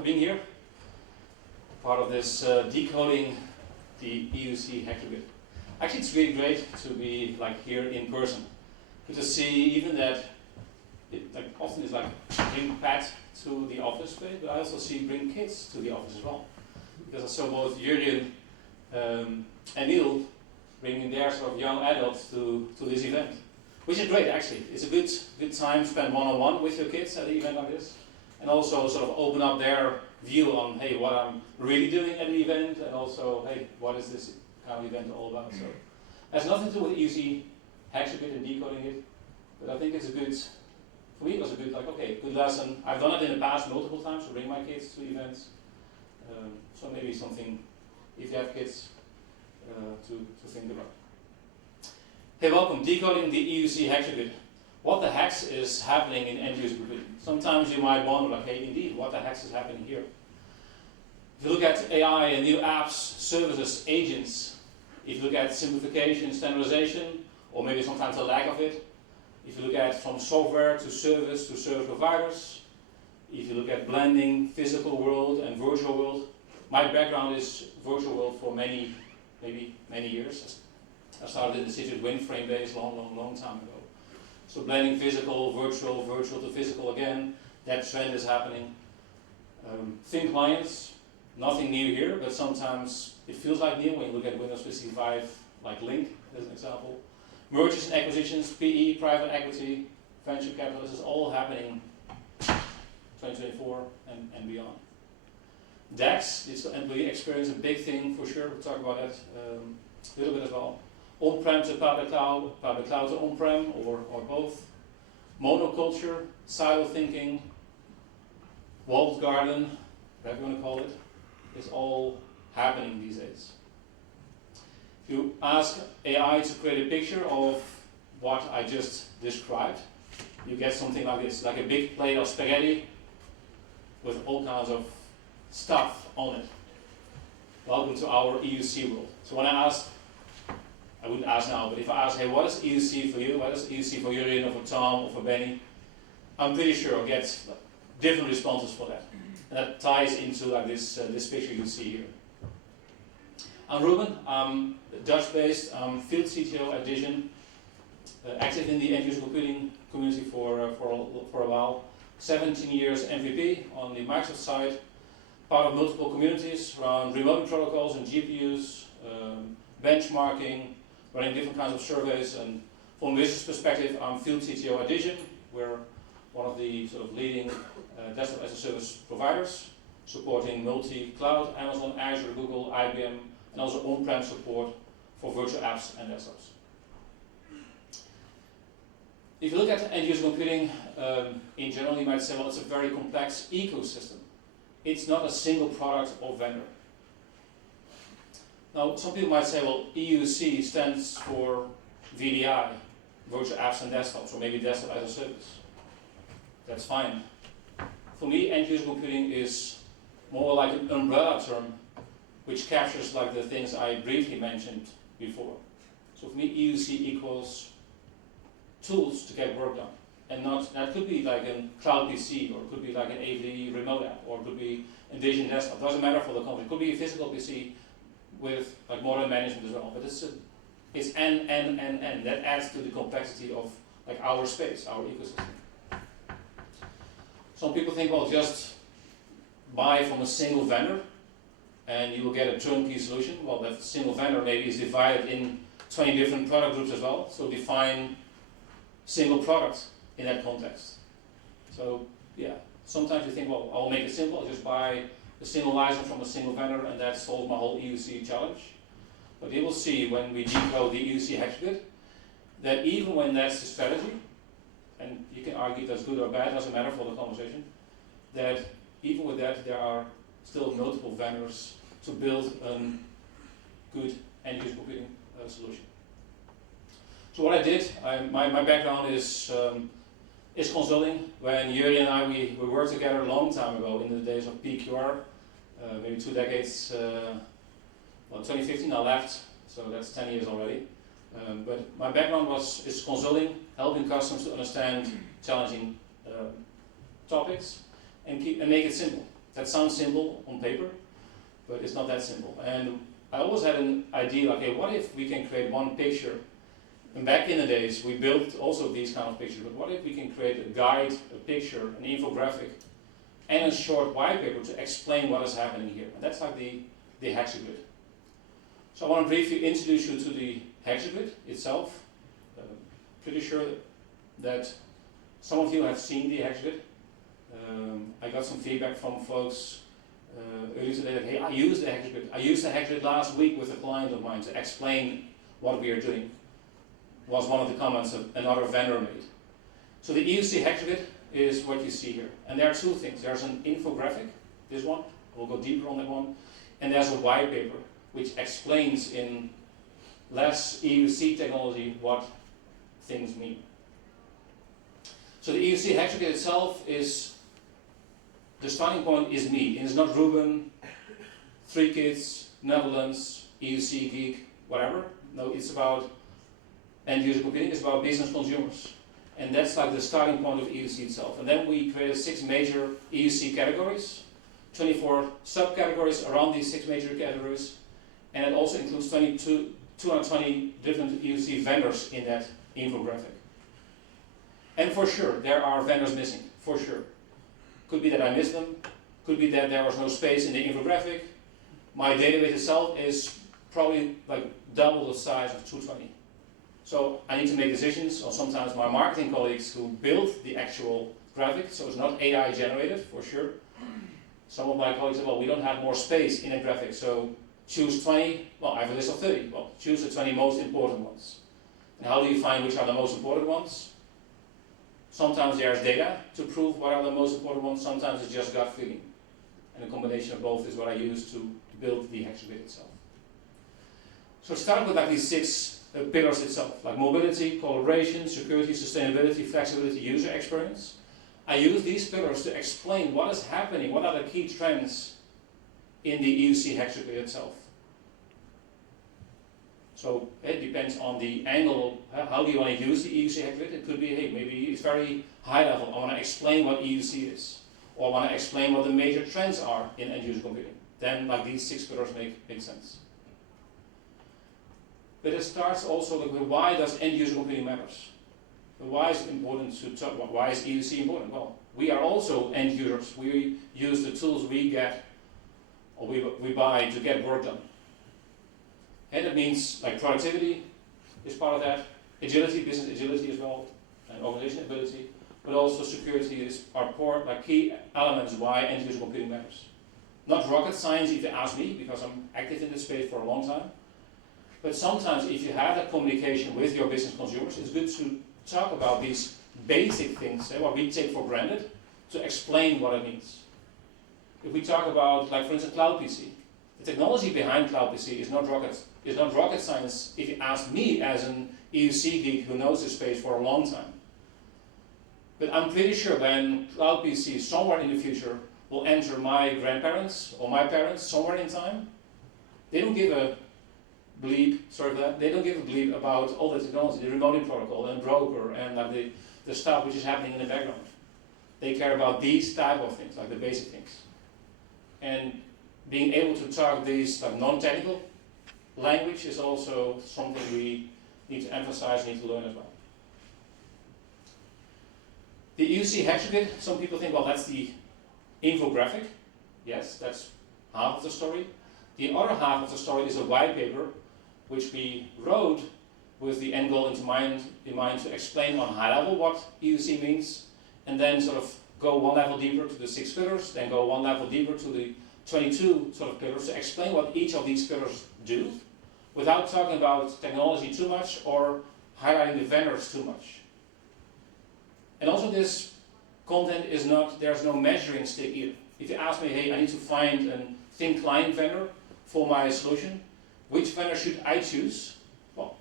for being here. Part of this Decoding the EUC Hexagrid. Actually, it's really great to be here in person. Good to see even that it often is bring Pat to the office space, but I also see bring kids to the office as well. Because I saw both Jurjen and Neil bringing their sort of young adults to this event. Which is great, actually. It's a good time spent one-on-one with your kids at an event like this. And also sort of open up their view on, hey, what I'm really doing at the event, and also, hey, what is this kind of event all about? So, it has nothing to do with EUC Hexagrid and decoding it, but I think it's a good, for me it was a good, good lesson. I've done it in the past multiple times to bring my kids to events. So maybe something, if you have kids, to think about. Hey, welcome, Decoding the EUC Hexagrid. What the hex is happening in end-user computing? Sometimes you might wonder, hey, indeed, what the hex is happening here? If you look at AI and new apps, services, agents, if you look at simplification, standardization, or maybe sometimes a lack of it, if you look at from software to service providers, if you look at blending physical world and virtual world, my background is virtual world for many years. I started in the Citrix WinFrame days long time ago. So blending physical, virtual to physical again, that trend is happening. Thin clients, nothing new here, but sometimes it feels like new when you look at Windows 365, like Link as an example. Mergers and acquisitions, PE, private equity, venture capital, this is all happening 2024 and beyond. DAX, digital employee experience, a big thing for sure. We'll talk about that a little bit as well. On-prem to public cloud to on-prem, or both. Monoculture, silo thinking, walled garden, whatever you want to call it, is all happening these days. If you ask AI to create a picture of what I just described, you get something like this, like a big plate of spaghetti with all kinds of stuff on it. Welcome to our EUC world. So when I wouldn't ask now, but if I ask, hey, what is EUC for you? What is EUC for Jurjen or for Tom or for Benny? I'm pretty sure I'll get different responses for that. And that ties into this picture you see here. I'm Ruben. I'm Dutch-based. I'm field CTO at Vision. Active in the end-user computing community for a while. 17 years MVP on the Microsoft side. Part of multiple communities around remoting protocols and GPUs, benchmarking, running different kinds of surveys, and from a business perspective, I'm field CTO at Vision. We're one of the sort of leading desktop as a service providers, supporting multi-cloud, Amazon, Azure, Google, IBM, and also on-prem support for virtual apps and desktops. If you look at end-user computing in general, you might say, well, it's a very complex ecosystem. It's not a single product or vendor. Now, some people might say, well, EUC stands for VDI, virtual apps and desktops, or maybe desktop as a service. That's fine. For me, end-user computing is more like an umbrella term, which captures the things I briefly mentioned before. So for me, EUC equals tools to get work done. And that could be like a cloud PC, or it could be like an AV remote app, or it could be a Vision desktop. Doesn't matter for the company. It could be a physical PC with modern management as well. But it's N. That adds to the complexity of our space, our ecosystem. Some people think, well, just buy from a single vendor and you will get a turnkey solution. Well, that single vendor maybe is divided in 20 different product groups as well. So define single product in that context. So yeah, sometimes you think, well, I'll make it simple. I'll just buy a single license from a single vendor, and that solves my whole EUC challenge. But you will see when we decode the EUC Hexagrid that even when that's the strategy, and you can argue that's good or bad, doesn't matter for the conversation, that even with that there are still multiple vendors to build a good end-user computing solution. So what I did, my background is consulting. When Jurjen and I, we worked together a long time ago in the days of PQR, maybe 2 decades, 2015 I left, so that's 10 years already. But my background is consulting, helping customers to understand challenging topics and make it simple. That sounds simple on paper, but it's not that simple. And I always had an idea, like, okay, what if we can create one picture? And back in the days, we built also these kind of pictures, but what if we can create a guide, a picture, an infographic, and a short white paper to explain what is happening here? And that's like the Hexagrid. So I want to briefly introduce you to the Hexagrid itself. Pretty sure that some of you have seen the Hexagrid. I got some feedback from folks earlier today that, hey, I used the Hexagrid. I used the Hexagrid last week with a client of mine to explain what we are doing. Was one of the comments that another vendor made. So the EUC Hexagrid is what you see here. And there are two things. There's an infographic, this one, we'll go deeper on that one. And there's a white paper, which explains in less EUC technology what things mean. So the EUC Hexagrid itself is, the starting point is me. It is not Ruben, 3 kids, Netherlands, EUC geek, whatever. No, it's about end user computing, it's about business consumers. And that's like the starting point of EUC itself. And then we created 6 major EUC categories, 24 subcategories around these 6 major categories. And it also includes 220 different EUC vendors in that infographic. And for sure, there are vendors missing, for sure. Could be that I missed them, could be that there was no space in the infographic. My database itself is probably like double the size of 220. So I need to make decisions, or sometimes my marketing colleagues who build the actual graphic, so it's not AI generated, for sure. Some of my colleagues say, well, we don't have more space in a graphic, so choose 20, well, I have a list of 30. Well, choose the 20 most important ones. And how do you find which are the most important ones? Sometimes there's data to prove what are the most important ones, sometimes it's just gut feeling. And a combination of both is what I use to build the Hexagrid itself. So start with like these 6 pillars itself, like mobility, collaboration, security, sustainability, flexibility, user experience. I use these pillars to explain what is happening, what are the key trends in the EUC Hexagrid itself. So it depends on the angle, how do you want to use the EUC Hexagrid? It could be, hey, maybe it's very high level, I want to explain what EUC is, or I want to explain what the major trends are in end user computing. Then like these 6 pillars make sense. But it starts also with why does end user computing matters? Why is it important to talk about, why is EUC important? Well, we are also end users. We use the tools we get, or we buy to get work done. And it means like productivity is part of that, agility, business agility as well, and organization ability, but also security are like key elements why end user computing matters. Not rocket science if you ask me, because I'm active in this space for a long time. But sometimes if you have that communication with your business consumers, it's good to talk about these basic things, what we take for granted, to explain what it means. If we talk about, like for instance, Cloud PC, the technology behind Cloud PC is not rocket science if you ask me as an EUC geek who knows this space for a long time. But I'm pretty sure when Cloud PC somewhere in the future will enter my grandparents or my parents somewhere in time, they don't give a bleep, sorry for that, they don't give a bleep about all the technology, the remoting protocol and broker and like the stuff which is happening in the background. They care about these type of things, like the basic things. And being able to talk these like non-technical language is also something we need to emphasize, need to learn as well. The EUC Hexagrid, some people think, well, that's the infographic. Yes, that's half of the story. The other half of the story is a white paper which we wrote with the end goal in mind to explain on high level what EUC means, and then sort of go one level deeper to the 6 pillars, then go one level deeper to the 22 sort of pillars to explain what each of these pillars do, without talking about technology too much or highlighting the vendors too much. And also this content is not, there's no measuring stick either. If you ask me, hey, I need to find a thin client vendor for my solution, which vendor should I choose? Well,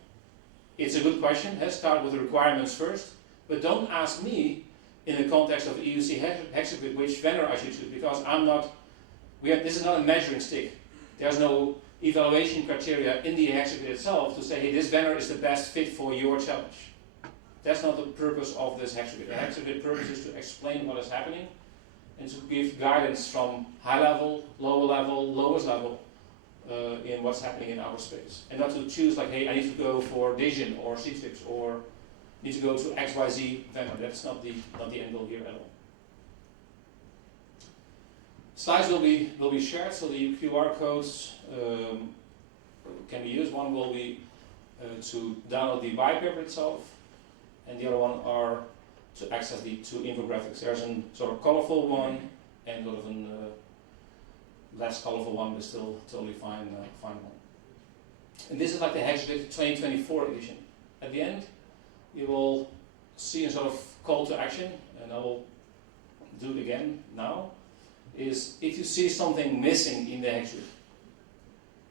it's a good question. Let's start with the requirements first, but don't ask me in the context of EUC Hexagrid which vendor I should choose, because this is not a measuring stick. There's no evaluation criteria in the Hexagrid itself to say, hey, this vendor is the best fit for your challenge. That's not the purpose of this Hexagrid. The Hexagrid purpose is to explain what is happening and to give guidance from high level, lower level, lowest level in what's happening in our space. And not to choose like, hey, I need to go for Dijon or Citrix or need to go to XYZ vendor. That's not the end goal here at all. Slides will be shared, so the QR codes can be used. One will be to download the white paper itself, and the other one are to access the two infographics. There's a sort of colorful one and sort of a less colorful one, but still totally fine one. And this is like the Hexagrid 2024 edition. At the end, you will see a sort of call to action, and I will do it again now. Is if you see something missing in the Hexagrid,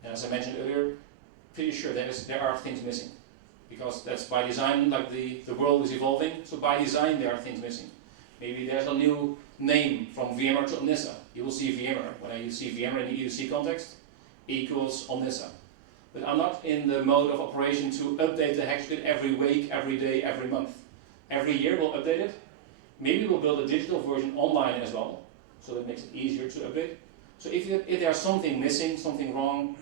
and as I mentioned earlier, pretty sure there are things missing, because that's by design, like the world is evolving, so by design there are things missing. Maybe there's a new name from VMware to Omnissa. You will see VMware. When you see VMware in the EUC context, equals Omnissa. But I'm not in the mode of operation to update the Hexagrid every week, every day, every month. Every year we'll update it. Maybe we'll build a digital version online as well, so that makes it easier to update. So if there's something missing, something wrong,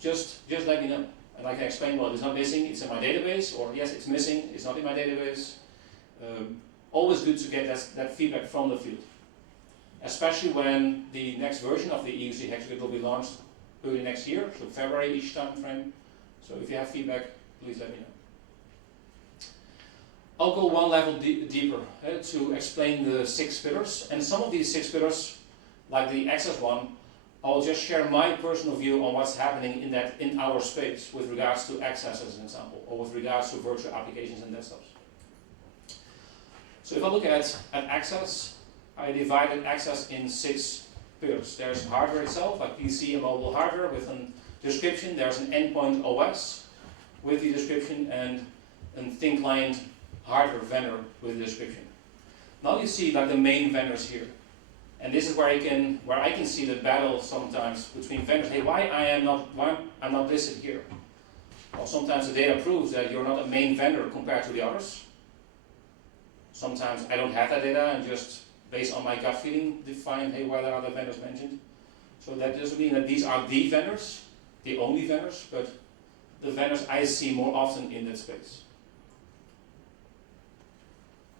just let me know. And I can explain, well, it's not missing, it's in my database, or yes, it's missing, it's not in my database. Always good to get that feedback from the field. Especially when the next version of the EUC Hexagrid will be launched early next year, so February-ish time frame. So if you have feedback, please let me know. I'll go one level deeper to explain the 6 pillars. And some of these 6 pillars, like the access one, I'll just share my personal view on what's happening in our space with regards to access as an example, or with regards to virtual applications and desktops. So if I look at access, I divided access in 6 pillars. There's hardware itself, like PC and mobile hardware with a description. There's an endpoint OS with the description, and a thin client hardware vendor with the description. Now you see like the main vendors here. And this is where I can see the battle sometimes between vendors. Hey, why I'm not listed here? Well, sometimes the data proves that you're not a main vendor compared to the others. Sometimes I don't have that data and just based on my gut feeling define, hey, why there are other vendors mentioned. So that doesn't mean that these are the vendors, the only vendors, but the vendors I see more often in that space.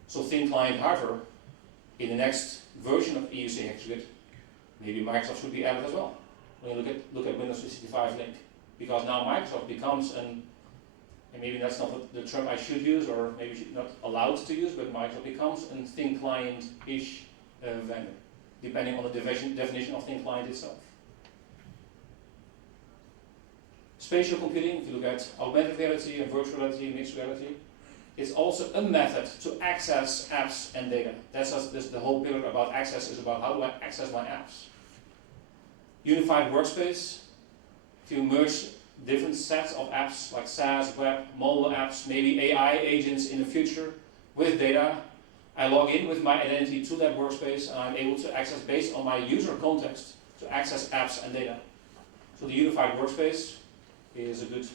So thin client hardware, in the next version of EUC Hexagrid, maybe Microsoft should be added as well. When you look at Windows 365 Link, because now Microsoft becomes and maybe that's not the term I should use, or maybe not allowed to use, but Microsoft becomes a thin client-ish vendor, depending on the definition of thin client itself. Spatial computing, if you look at augmented reality and virtual reality, mixed reality, it's also a method to access apps and data. That's the whole pillar about access is about how do I access my apps. Unified workspace, if you merge different sets of apps like SaaS, web, mobile apps, maybe AI agents in the future with data. I log in with my identity to that workspace and I'm able to access based on my user context to access apps and data. So the unified workspace is a good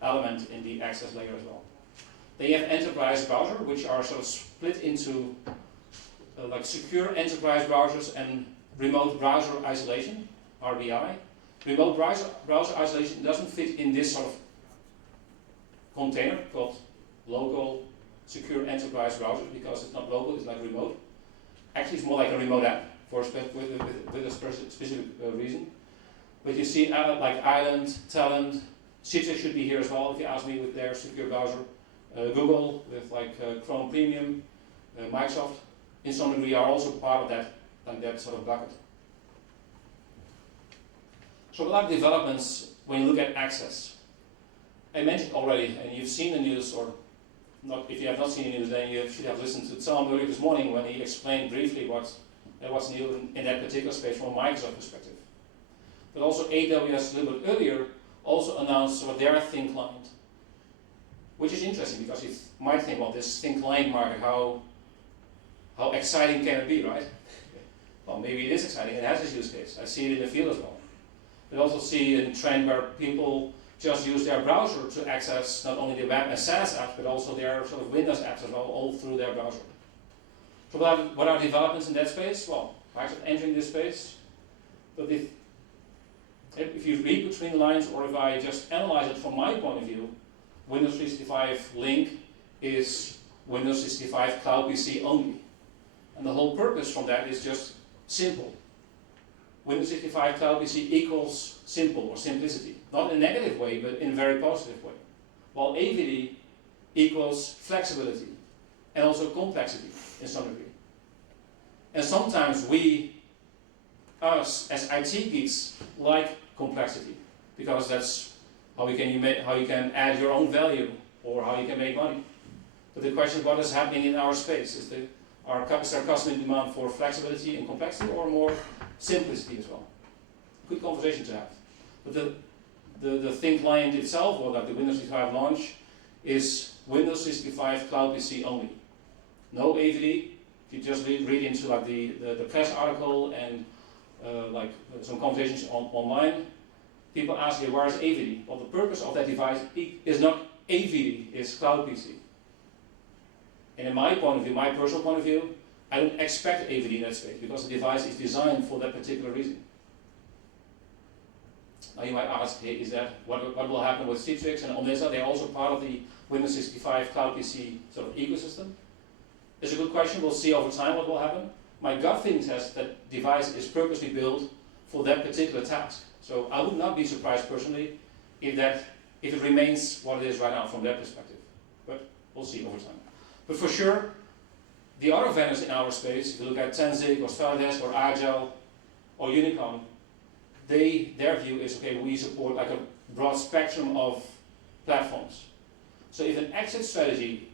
element in the access layer as well. Then you have enterprise browser, which are sort of split into secure enterprise browsers and remote browser isolation, RBI. Remote browser isolation doesn't fit in this sort of container called local secure enterprise browser because it's not local, it's like remote. Actually, it's more like a remote app with a specific reason. But you see like Island, Talent, Citrix should be here as well if you ask me with their secure browser. Google with Chrome Premium, Microsoft, in some degree are also part of that sort of bucket. So a lot of developments when you look at access. I mentioned already, and you've seen the news, or not, if you have not seen the news, then you should have listened to Tom earlier this morning when he explained briefly what's new in that particular space from a Microsoft perspective. But also AWS a little bit earlier also announced sort of their thin client, which is interesting because you might think, well, this thin client market, how exciting can it be, right? Well, maybe it is exciting. It has this use case. I see it in the field as well. But also see a trend where people just use their browser to access not only the web and SaaS apps, but also their sort of Windows apps as well, all through their browser. So what are developments in that space? Well, Microsoft entering this space, but if you read between the lines, or if I just analyze it from my point of view, Windows 365 Link is Windows 365 Cloud PC only. And the whole purpose from that is just simple. Windows 365 Cloud PC equals simple or simplicity. Not in a negative way, but in a very positive way. While AVD equals flexibility and also complexity in some degree. And sometimes us as IT geeks, like complexity, because that's how you can add your own value or how you can make money. But the question is, what is happening in our space? Is our customer demand for flexibility and complexity, or more simplicity as well? Good conversation to have. But the thin client itself, or like the Windows 365 launch, is Windows 365 Cloud PC only. No AVD. If you just read into like the press article and like some conversations online, people ask you, where is AVD? Well, the purpose of that device is not AVD, it's Cloud PC. And in my point of view, my personal point of view, I don't expect AVD in that space because the device is designed for that particular reason. Now you might ask, hey, is that what will happen with Citrix and Omnisa? They're also part of the Windows 65 Cloud PC sort of ecosystem. It's a good question. We'll see over time what will happen. My gut feeling says that device is purposely built for that particular task. So I would not be surprised personally if it remains what it is right now from that perspective. But we'll see over time. But for sure, the other vendors in our space, if you look at Tenzig or Styledesk or Agile or Unicom, their view is, okay, we support like a broad spectrum of platforms. So if an exit strategy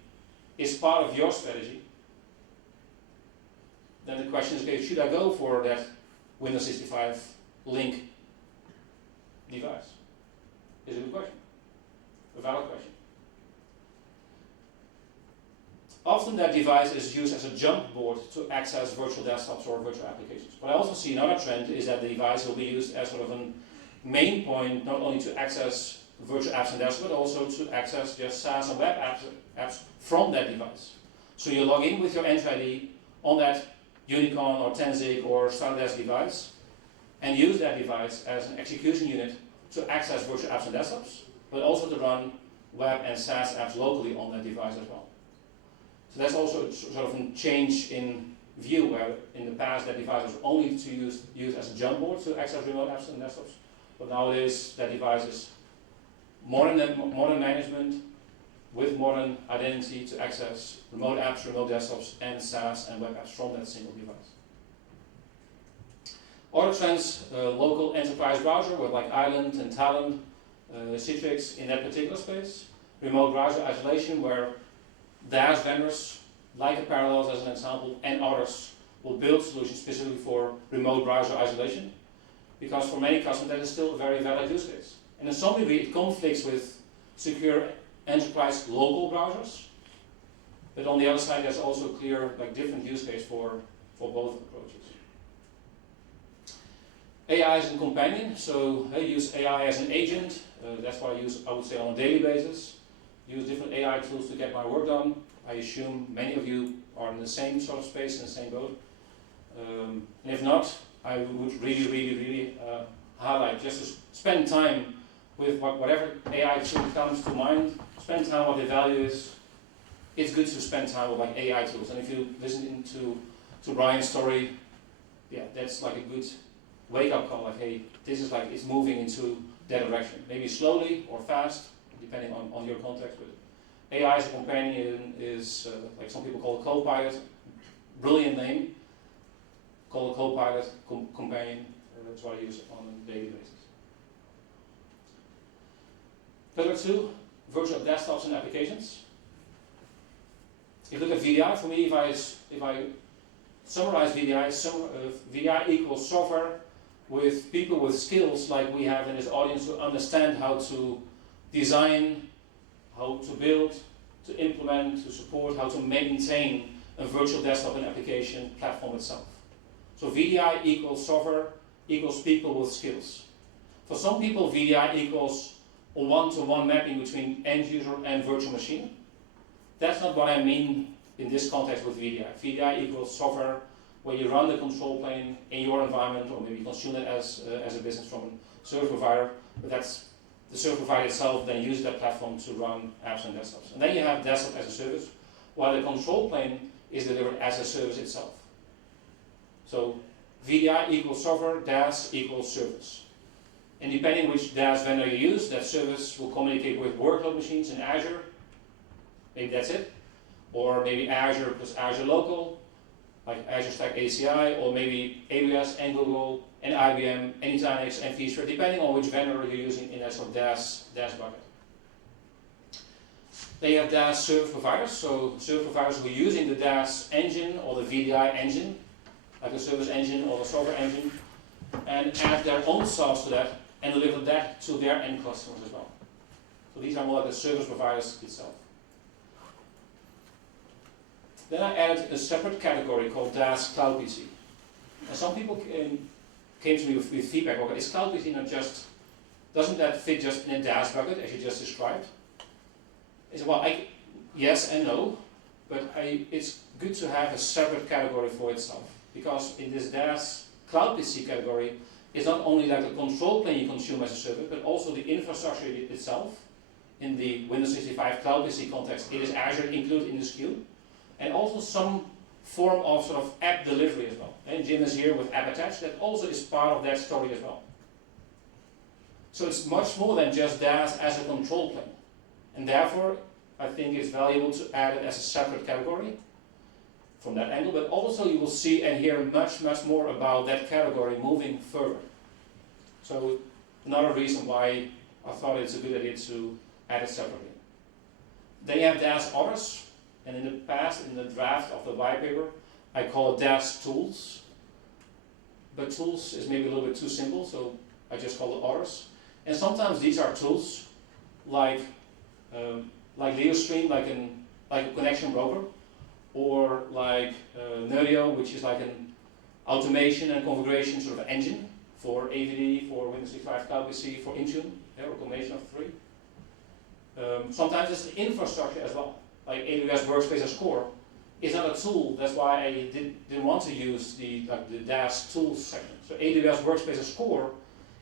is part of your strategy, then the question is, okay, should I go for that Windows 65 Link device? Is a good question, a valid question. Often that device is used as a jump board to access virtual desktops or virtual applications. But I also see another trend is that the device will be used as sort of a main point, not only to access virtual apps and desktops, but also to access just SaaS and web apps from that device. So you log in with your Enter ID on that Unicom or Tenzig or Styledesk device and use that device as an execution unit to access virtual apps and desktops, but also to run web and SaaS apps locally on that device as well. So that's also sort of a change in view, where in the past that device was only to use as a jump board to access remote apps and desktops, but nowadays that device is modern management with modern identity to access remote apps, remote desktops, and SaaS and web apps from that single device. Other trends, local enterprise browser with like Island and Talent, Citrix in that particular space. Remote browser isolation, where DaaS vendors, like a Parallels as an example, and others will build solutions specifically for remote browser isolation, because for many customers that is still a very valid use case. And in some degree it conflicts with secure enterprise local browsers, but on the other side there's also clear like different use case for both approaches. AI as a companion, so I use AI as an agent, that's what I would say on a daily basis. Use different AI tools to get my work done. I assume many of you are in the same sort of space, in the same boat. And if not, I would really highlight just to spend time with whatever AI tool comes to mind. Spend time what the value is. It's good to spend time with like AI tools. And if you listen to Brian's story, yeah, that's like a good wake-up call. Like, hey, this is like it's moving into that direction. Maybe slowly or fast, depending on your context. But AI as a companion is, like some people call it Copilot, brilliant name. Call it Copilot, companion, that's what I use on a daily basis. Pillar 2, virtual desktops and applications. If you look at VDI, for me, if I summarize VDI, VDI equals software with people with skills like we have in this audience to understand how to design, how to build, to implement, to support, how to maintain a virtual desktop and application platform itself. So VDI equals software equals people with skills. For some people, VDI equals a one-to-one mapping between end user and virtual machine. That's not what I mean in this context with VDI. VDI equals software where you run the control plane in your environment, or maybe consume it as a business from a service provider, but that's the service provider itself then uses that platform to run apps and desktops. And then you have desktop as a service, while the control plane is delivered as a service itself. So VDI equals software, DaaS equals service. And depending which DaaS vendor you use, that service will communicate with workload machines in Azure, maybe that's it, or maybe Azure plus Azure Local, like Azure Stack ACI, or maybe AWS and Google and IBM, Nutanix and vSphere, depending on which vendor you're using in that sort of DaaS bucket. Then you have DaaS service providers, so service providers who are using the DaaS engine or the VDI engine, like a service engine or a software engine, and add their own sauce to that and deliver that to their end customers as well. So these are more like the service providers itself. Then I added a separate category called DaaS Cloud PC. And some people came to me with feedback, okay, is Cloud PC not just, doesn't that fit just in a DaaS bucket as you just described? I said, well, yes and no, but it's good to have a separate category for itself. Because in this DaaS Cloud PC category, it's not only like a control plane you consume as a service, but also the infrastructure itself. In the Windows 65 Cloud PC context, it is Azure included in the SKU. And also some form of sort of app delivery as well. And Jim is here with app attached, that also is part of that story as well. So it's much more than just DaaS as a control plane. And therefore, I think it's valuable to add it as a separate category from that angle, but also you will see and hear much more about that category moving further. So another reason why I thought it's a good idea to add it separately. Then you have DaaS Others, and in the past, in the draft of the white paper, I call it DaaS Tools. But tools is maybe a little bit too simple, so I just call it Others. And sometimes these are tools like LeoStream, like a connection broker, or like Nerdio, which is like an automation and configuration sort of engine for AVD, for Windows 65 Cloud PC, for Intune, or a combination of three. Sometimes it's an infrastructure as well, like AWS Workspace as Core. It's not a tool, that's why I didn't want to use the DaaS tools section. So AWS Workspace as Core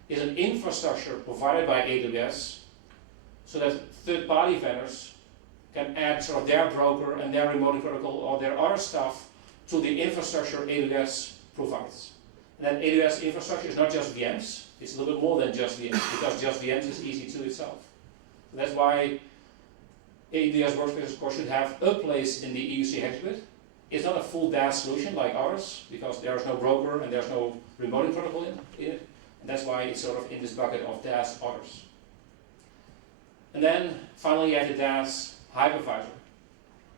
is an infrastructure provided by AWS so that third-party vendors can add sort of their broker and their remote protocol or their other stuff to the infrastructure AWS provides. And that AWS infrastructure is not just VMs, it's a little bit more than just VMs, because just VMs is EC2 itself. So that's why AWS Workspace, of course, should have a place in the EUC Hexagrid. It's not a full DaaS solution like ours, because there is no broker and there's no remoting protocol in it. And that's why it's sort of in this bucket of DaaS Others. And then finally you have the DaaS Hypervisor.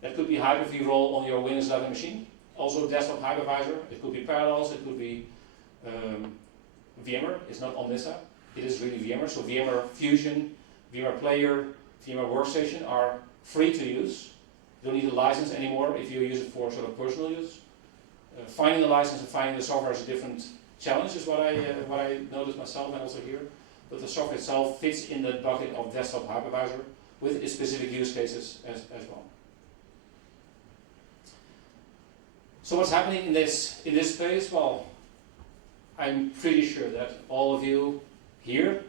That could be Hyper-V role on your Windows 11 machine. Also desktop hypervisor. It could be Parallels, it could be VMware. It's not on this side. It is really VMware. So VMware Fusion, VMware Player, VMware Workstation are free to use. You don't need a license anymore if you use it for sort of personal use. Finding the license and finding the software is a different challenge, is what I noticed myself and also here. But the software itself fits in the bucket of desktop hypervisor with specific use cases as well. So what's happening in this space? Well, I'm pretty sure that all of you here,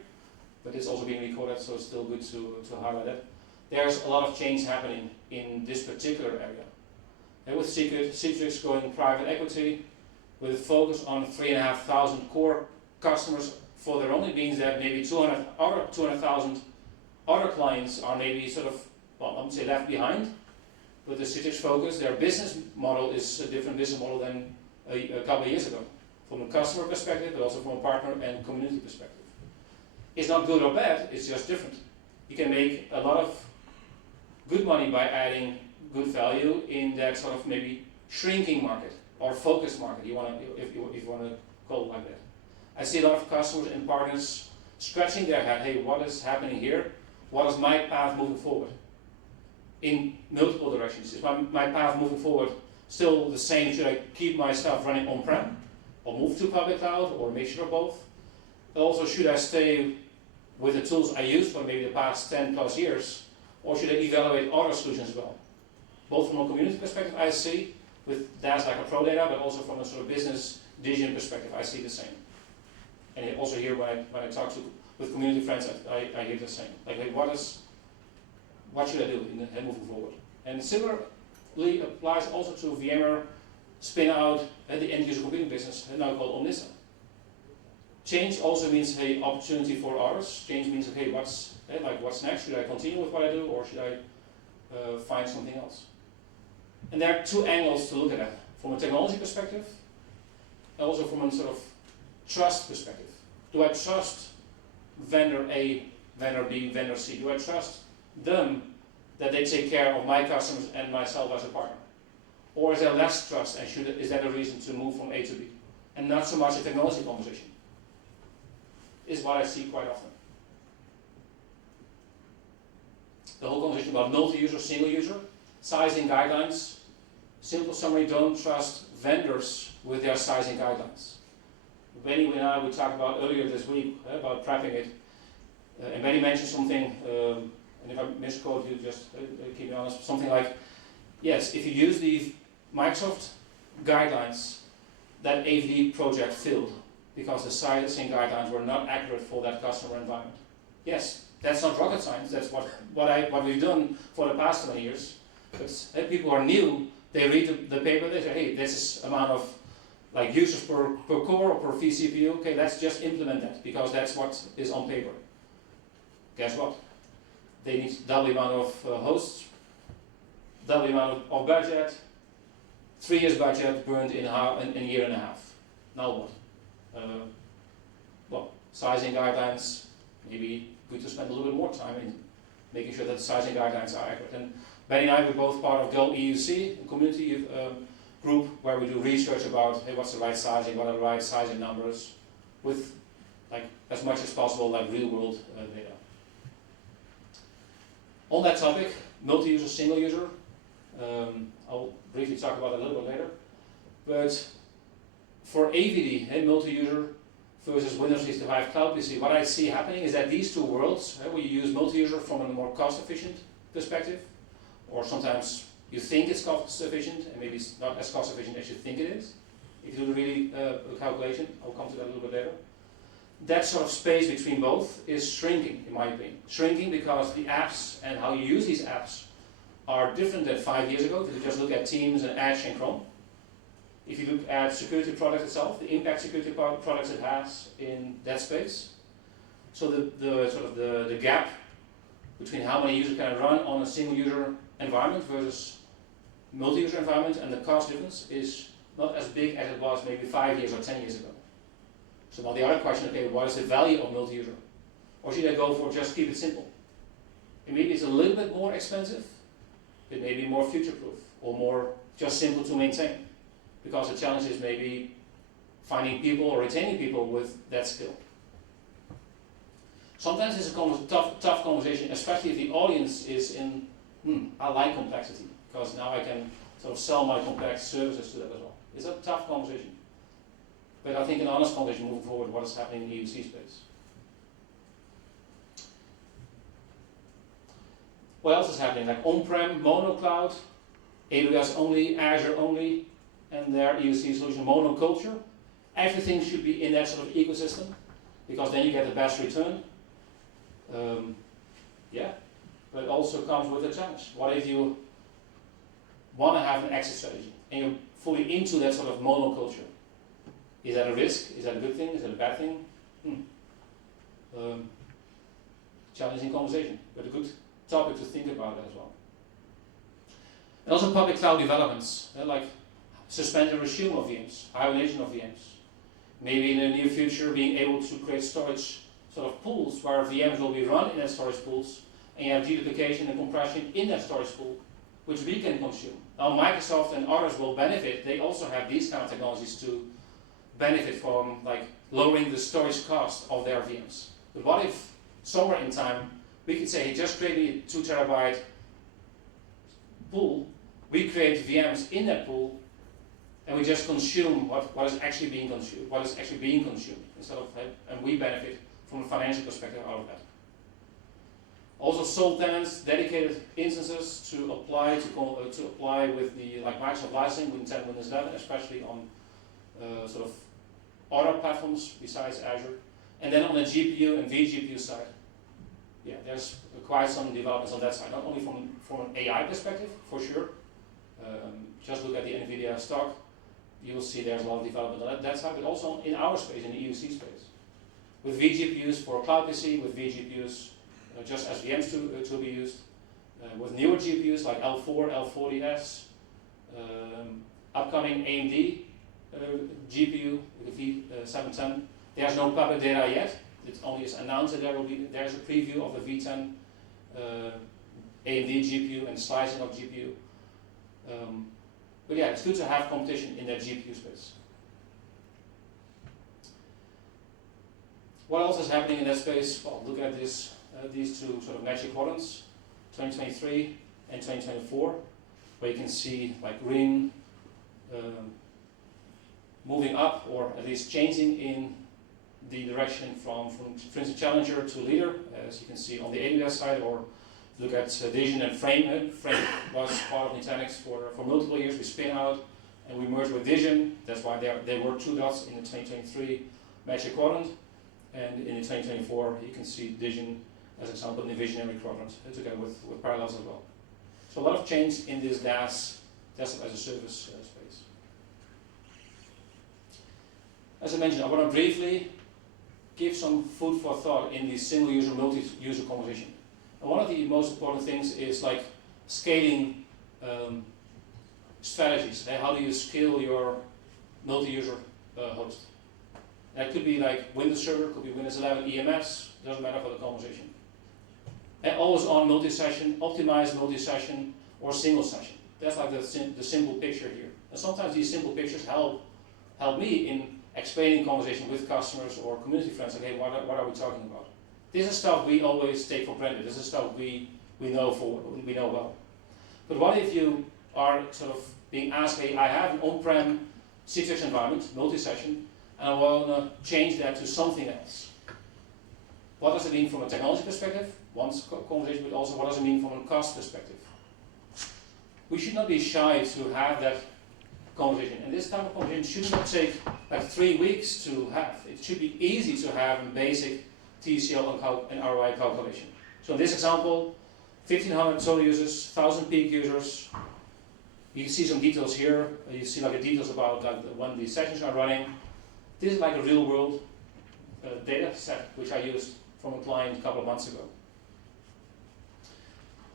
but it's also being recorded, so it's still good to highlight it. There's a lot of change happening in this particular area. And with Citrix going private equity, with a focus on 3,500 core customers for their own, it means that maybe 200,000 other clients are maybe sort of, well, I wouldn't say left behind, but the Citrix focus, their business model is a different business model than a couple of years ago, from a customer perspective, but also from a partner and community perspective. It's not good or bad, it's just different. You can make a lot of good money by adding good value in that sort of maybe shrinking market or focused market, if you want to call it like that. I see a lot of customers and partners scratching their head, hey, what is happening here? What is my path moving forward? In multiple directions. Is my path moving forward still the same? Should I keep my stuff running on-prem or move to public cloud or a mixture of both? But also, should I stay with the tools I used for maybe the past 10 plus years, or should I evaluate other solutions as well? both from a community perspective I see, with that's like a pro data, but also from a sort of business vision perspective I see the same. And also here when I talk with community friends, I hear the same. Like, hey, what should I do moving forward? And similarly applies also to VMware spin out the end user computing business, now called Omnissa. Change also means, hey, opportunity for others. Change means, okay, what's next? Should I continue with what I do, or should I find something else? And there are two angles to look at that. From a technology perspective, and also from a sort of trust perspective. Do I trust vendor A, vendor B, vendor C? Do I trust them that they take care of my customers and myself as a partner? Or is there less trust, and is that a reason to move from A to B? And not so much a technology conversation, is what I see quite often. The whole conversation about multi-user, single user, sizing guidelines. Simple summary, don't trust vendors with their sizing guidelines. Benny and I, we talked about earlier this week about prepping it, and Benny mentioned something, and if I misquote you, just keep me honest, something like, yes, if you use the Microsoft guidelines, that AVD project failed because the sizing guidelines were not accurate for that customer environment. Yes, that's not rocket science, that's what we've done for the past 20 years. But people are new, they read the paper, they say, hey, this is amount of like users per core or per vCPU, okay, let's just implement that because that's what is on paper. Guess what? They need double the amount of hosts, double the amount of budget, 3 years budget burned in a year and a half. Now what? Well, sizing guidelines, maybe good to spend a little bit more time in making sure that the sizing guidelines are accurate. And Benny and I were both part of Go EUC, a community group where we do research about, hey, what's the right sizing, what are the right sizing numbers, with like as much as possible like real world data. On that topic, multi-user, single user, I'll briefly talk about it a little bit later, but for AVD, hey, multi-user versus Windows 365 Cloud PC, what I see happening is that these two worlds, where you use multi-user from a more cost-efficient perspective, or sometimes you think it's cost-efficient, and maybe it's not as cost-efficient as you think it is. If you do really a calculation, I'll come to that a little bit later. That sort of space between both is shrinking, in my opinion. Shrinking because the apps and how you use these apps are different than 5 years ago. If you just look at Teams and Edge and Chrome. If you look at security product itself, the impact security products it has in that space. So the gap between how many users can I run on a single user environment versus multi-user environment, and the cost difference is not as big as it was maybe 5 years or 10 years ago. So now the other question, okay, what is the value of multi-user? Or should I go for just keep it simple? And maybe it's a little bit more expensive, it may be more future-proof, or more just simple to maintain. Because the challenge is maybe finding people or retaining people with that skill. Sometimes it's a tough conversation, especially if the audience is in, I like complexity, because now I can sort of sell my complex services to that as well. It's a tough conversation. But I think an honest conversation moving forward, what is happening in the EUC space. What else is happening? Like on-prem, mono cloud, AWS only, Azure only, and their EUC solution monoculture. Everything should be in that sort of ecosystem, because then you get the best return. But it also comes with a challenge. What if you want to have an exit strategy, and you're fully into that sort of monoculture? Is that a risk? Is that a good thing? Is that a bad thing? Challenging conversation, but a good topic to think about as well. And also public cloud developments, like suspend and resume of VMs, hibernation of VMs. Maybe in the near future being able to create storage sort of pools where VMs will be run in that storage pools, and you have deduplication and compression in that storage pool, which we can consume. Now Microsoft and others will benefit. They also have these kind of technologies to benefit from like lowering the storage cost of their VMs. But what if somewhere in time we could say, hey, just create me a 2 terabyte pool, we create VMs in that pool, and we just consume what is actually being consumed, instead of, and we benefit from a financial perspective out of that. Also sole tenants, dedicated instances to apply with the Microsoft licensing Windows 10, Windows 11, especially on sort of other platforms besides Azure. And then on the GPU and vGPU side, yeah, there's quite some developments on that side. Not only from an AI perspective, for sure. Just look at the NVIDIA stock. You will see there's a lot of development on that side, but also in our space, in the EUC space. With vGPUs for Cloud PC, with vGPUs just as VMs to be used, with newer GPUs like L4, L40S, upcoming AMD GPU with the V710. There's no public data yet. It only is announced that there's a preview of the V10 AMD GPU and slicing of GPU. But yeah, it's good to have competition in that GPU space. What else is happening in that space? Well, look at this, these two sort of magic quadrants, 2023 and 2024, where you can see like green moving up, or at least changing in the direction from for instance, challenger to leader, as you can see on the AWS side, or look at Vision and Frame. Frame was part of Nutanix for multiple years. We spin out and we merged with Vision. That's why there were two dots in the 2023 magic quadrant. And in the 2024, you can see Vision as an example in the visionary quadrant, together with Parallels as well. So a lot of change in this DaaS, desktop as a service space. As I mentioned, I want to briefly give some food for thought in the single user, multi-user conversation. And one of the most important things is like scaling strategies. How do you scale your multi-user host? That could be like Windows Server, could be Windows 11 EMS, doesn't matter for the conversation. And always on multi-session, optimized multi-session, or single session. That's like the simple picture here. And sometimes these simple pictures help me in explaining conversation with customers or community friends. Okay, what are we talking about? This is stuff we always take for granted. This is stuff we know well. But what if you are sort of being asked, hey, I have an on-prem Citrix environment, multi-session, and I want to change that to something else. What does it mean from a technology perspective? One conversation, but also what does it mean from a cost perspective? We should not be shy to have that conversation. And this type of conversation should not take like 3 weeks to have. It should be easy to have a basic TCO and ROI calculation. So in this example, 1,500 total users, 1,000 peak users. You can see some details here. You see like the details about like when the sessions are running. This is like a real world data set which I used from a client a couple of months ago.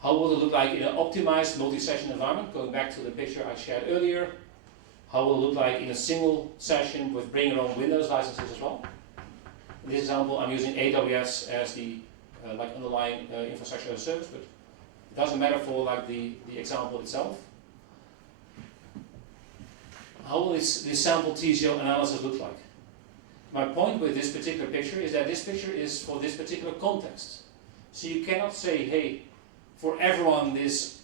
How will it look like in an optimized multi-session environment? Going back to the picture I shared earlier. How will it look like in a single session with bring your own Windows licenses as well? In this example, I'm using AWS as the like underlying infrastructure as a service, but it doesn't matter for like the example itself. How will this sample TCO analysis look like? My point with this particular picture is that this picture is for this particular context. So you cannot say, hey, for everyone this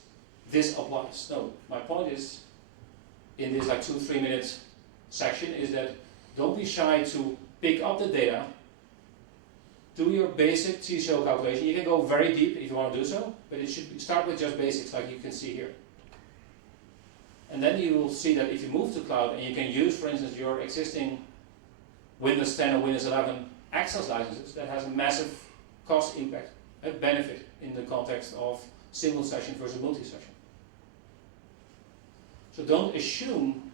applies. No, my point is, in this like 2-3 minute section, is that don't be shy to pick up the data, do your basic TCO calculation. You can go very deep if you want to do so, but it should start with just basics like you can see here. And then you will see that if you move to cloud and you can use, for instance, your existing Windows 10 or Windows 11 access licenses, that has a massive cost impact, a benefit in the context of single session versus multi-session. So don't assume,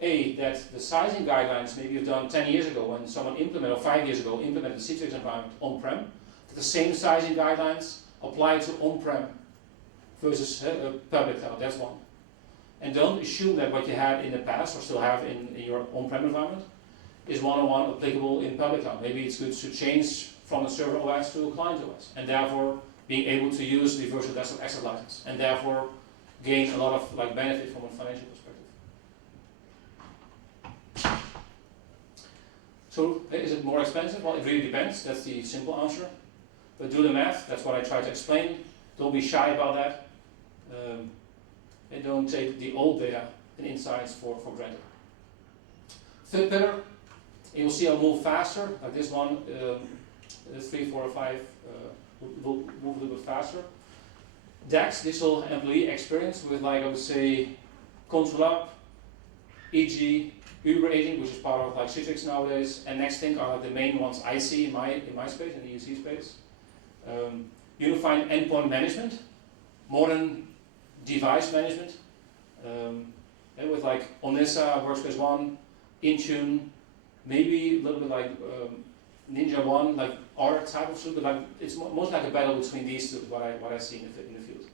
that the sizing guidelines maybe you've done 10 years ago when someone implemented, or 5 years ago, implemented the Citrix environment on-prem, that the same sizing guidelines apply to on-prem versus public cloud. That's one. And don't assume that what you had in the past, or still have in your on-prem environment, is one-on-one applicable in public cloud. Maybe it's good to change from a server OS to a client OS, and therefore being able to use the virtual desktop access license, and therefore gain a lot of like benefit from a financial perspective. So is it more expensive? Well, it really depends. That's the simple answer. But do the math. That's what I try to explain. Don't be shy about that. And don't take the old data and insights for granted. Third pillar, you'll see I'll move faster. Like this one, 3, 4, or 5 will move a little bit faster. DEX, digital employee experience, with like I would say Control Up, e.g. Uber agent, which is part of like Citrix nowadays, and Nextthink are like the main ones I see in my space, in the EUC space. Unified endpoint management, modern device management, and with like Onessa, Workspace ONE, Intune, maybe a little bit like Ninja One, like our type of solution, but like it's most like a battle between these two, what I see in the field.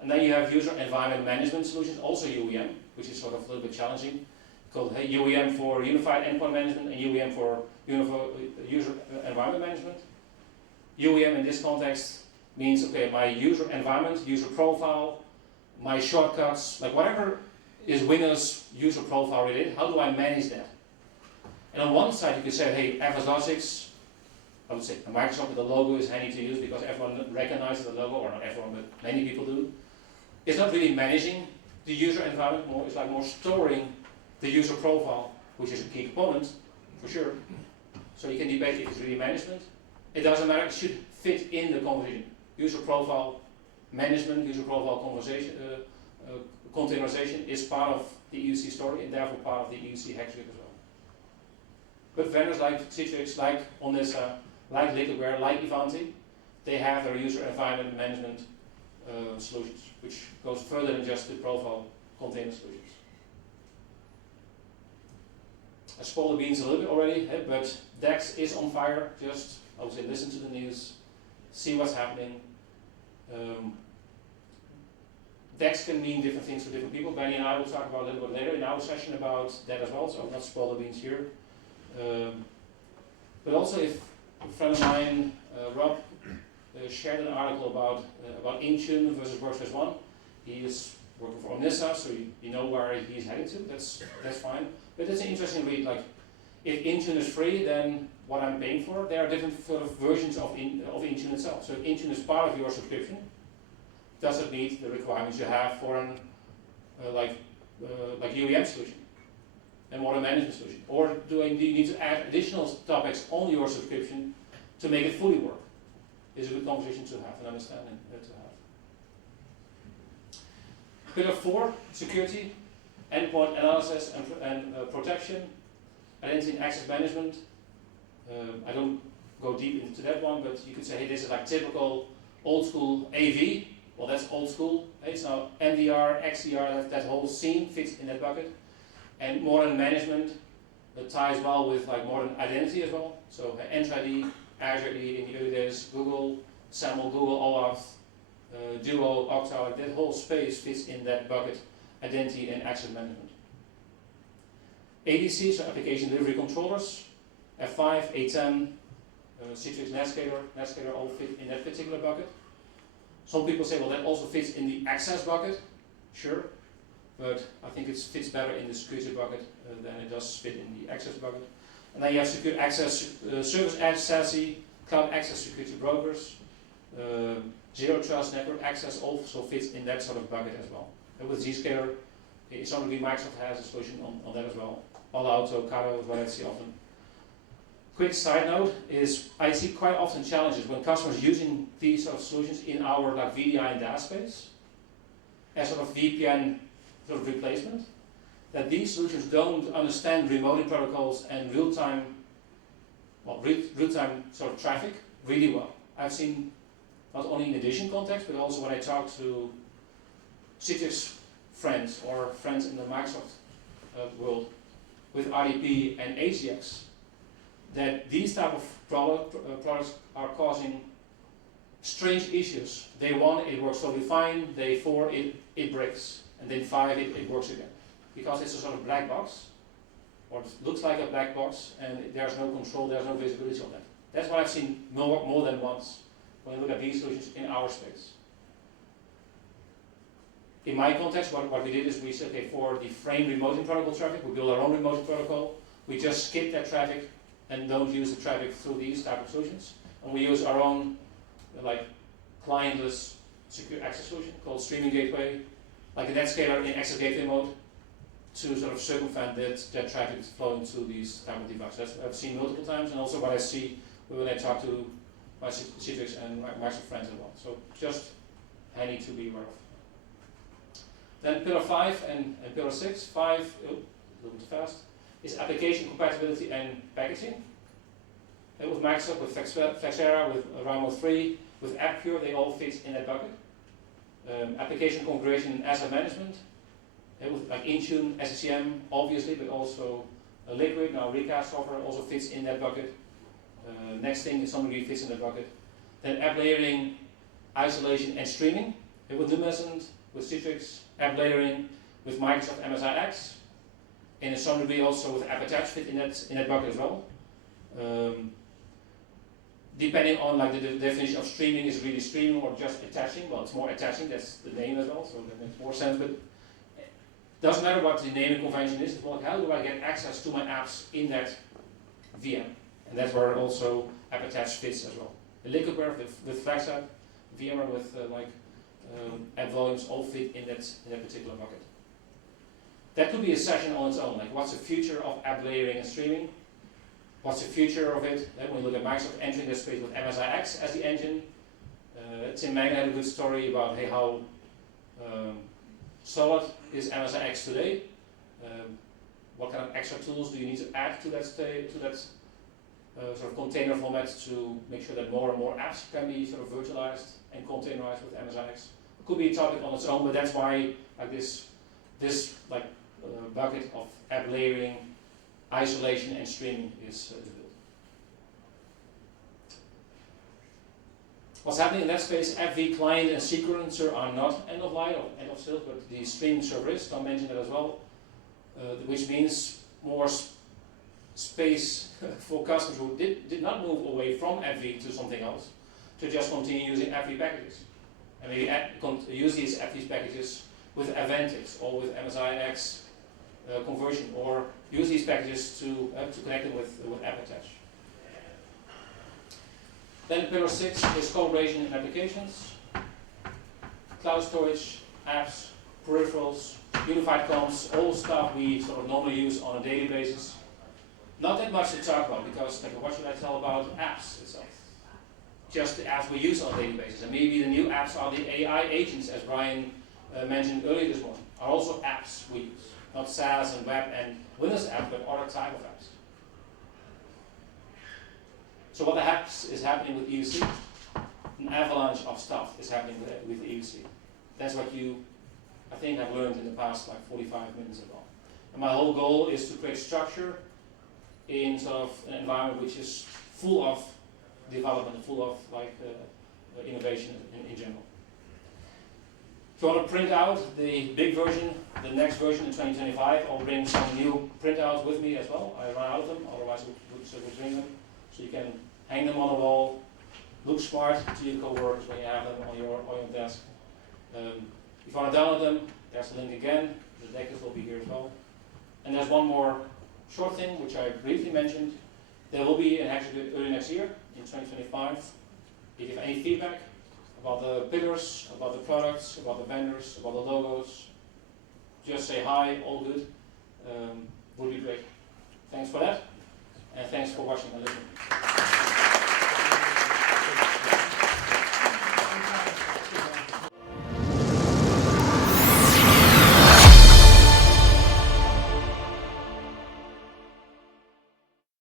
And then you have user environment management solutions, also UEM, which is sort of a little bit challenging, called UEM for Unified Endpoint Management and UEM for User Environment Management. UEM in this context means, okay, my user environment, user profile, my shortcuts, like whatever is Windows user profile related, how do I manage that? And on one side you could say, hey, FS Logics, I would say Microsoft, the logo is handy to use because everyone recognizes the logo, or not everyone, but many people do. It's not really managing the user environment, it's like more storing the user profile, which is a key component, for sure. So you can debate if it's really management. It doesn't matter, it should fit in the conversation. User profile management, user profile conversation, containerization is part of the EUC story and therefore part of the EUC Hexagrid as well. But vendors like Citrix, like Onessa, like Liquidware, like Ivanti, they have their user environment management solutions, which goes further than just the profile container solutions. I spoiled the beans a little bit already, but DEX is on fire. Just, I would say, listen to the news, see what's happening. DEX can mean different things to different people. Benny and I will talk about a little bit later in our session about that as well, so I'll not spoil the beans here. But also, if a friend of mine, Rob, shared an article about Intune versus Workspace ONE. He is working for Onessa, so you know where he's heading to. That's fine. But it's an interesting read. Like, if Intune is free, then what I'm paying for, there are different sort of versions of Intune itself. So if Intune is part of your subscription, does it meet the requirements you have for an like UEM solution and modern management solution? Or do you need to add additional topics on your subscription to make it fully work? Is a good conversation to have and understanding to have. Pillar 4, security, endpoint analysis and protection, identity and access management. I don't go deep into that one, but you could say, hey, this is like typical old school AV. Well, that's old school. It's now MDR, XDR, that whole scene fits in that bucket. And modern management that ties well with like modern identity as well. So Entra ID, Azure AD in the early days, Google, SAML, Google OAuth, Duo, Okta, that whole space fits in that bucket, identity and access management. ADC, so application delivery controllers, F5, A10, Citrix, Netscaler all fit in that particular bucket. Some people say, well, that also fits in the access bucket. Sure, but I think it fits better in the security bucket than it does fit in the access bucket. And then you have secure access, service edge, SASE, cloud access security brokers, zero trust network access also fits in that sort of bucket as well. And with Zscaler, somebody Microsoft has a solution on that as well. Palo Alto, Cado is what I see often. Quick side note is I see quite often challenges when customers using these sort of solutions in our like VDI and DAS space as sort of VPN sort of replacement. That these solutions don't understand remoting protocols and real-time sort of traffic really well. I've seen not only in edition context, but also when I talk to Citrix friends or friends in the Microsoft world with RDP and HDX, that these type of products are causing strange issues. Day 1 it works totally fine, day 4 it breaks, and then 5 it works again. Because it's a sort of black box, or it looks like a black box, and there's no control, there's no visibility on that. That's what I've seen more than once when I look at these solutions in our space. In my context, what we did is we said, okay, for the frame remoting protocol traffic, we build our own remoting protocol. We just skip that traffic and don't use the traffic through these type of solutions. And we use our own like clientless secure access solution called streaming gateway, like a Netscaler in access gateway mode, to sort of circumvent that traffic flowing to these type of devices. I've seen multiple times, and also what I see when I talk to by Citrix and Microsoft Friends as well. So just handy to be aware of. Then pillar 5 and pillar 6. 5, a little bit fast, is application compatibility and packaging. And with Microsoft, with Flexera, with Ramo 3, with AppPure, they all fit in that bucket. Application configuration and asset management, with like Intune, SCCM, obviously, but also Liquid, now Recast software, also fits in that bucket. Next thing, in some degree, fits in that bucket. Then app layering, isolation, and streaming. With Lumescent, with Citrix, app layering, with Microsoft MSIX, and in some degree also with app attach fit in that bucket as well. Depending on like the definition of streaming, is really streaming or just attaching. Well, it's more attaching, that's the name as well, so that makes more sense. But it doesn't matter what the naming convention is. It's more like, how do I get access to my apps in that VM? And that's where also app attach fits as well. The Liquidware with FlexApp, VMware with app volumes all fit in that particular bucket. That could be a session on its own. Like, what's the future of app layering and streaming? What's the future of it? Then when we look at Microsoft entering this space with MSIX as the engine, Tim Mangan had a good story about how solid is MSIX today. What kind of extra tools do you need to add to that sort of container format to make sure that more and more apps can be sort of virtualized and containerized with MSIX? It could be a topic on its own, but that's why like this bucket of app layering, isolation, and streaming is built. What's happening in that space? AppV client and sequencer are not end of life or end of sales, but the streaming server is. Don't mention that as well, which means more space for customers who did not move away from AppV to something else, to just continue using AppV packages. And maybe use these AppV packages with Aventix or with MSIX conversion, or use these packages to connect them with AppAttach. Then pillar 6 is collaboration in applications, cloud storage, apps, peripherals, unified comms, all stuff we sort of normally use on a daily basis. Not that much to talk about, because like, what should I tell about apps itself? Just the apps we use on a daily basis. And maybe the new apps are the AI agents, as Brian mentioned earlier this morning, are also apps we use. Not SaaS and web and Windows apps, but other type of apps. So what is happening with EUC? An avalanche of stuff is happening with EUC. That's what you, I think, have learned in the past like 45 minutes ago. And my whole goal is to create structure in sort of an environment which is full of development, full of like innovation in general. If you want to print out the big version, the next version in 2025, I'll bring some new printouts with me as well. I ran out of them, otherwise we'll bring them. So you can hang them on the wall, look smart to your co-workers when you have them on your desk. If you want to download them, there's the link again. The deck will be here as well. And there's one more short thing, which I briefly mentioned. There will be an Hexagrid early next year, in 2025. If you have any feedback about the pillars, about the products, about the vendors, about the logos, just say hi, all good. Would be great. Thanks for that, and thanks for watching and listening.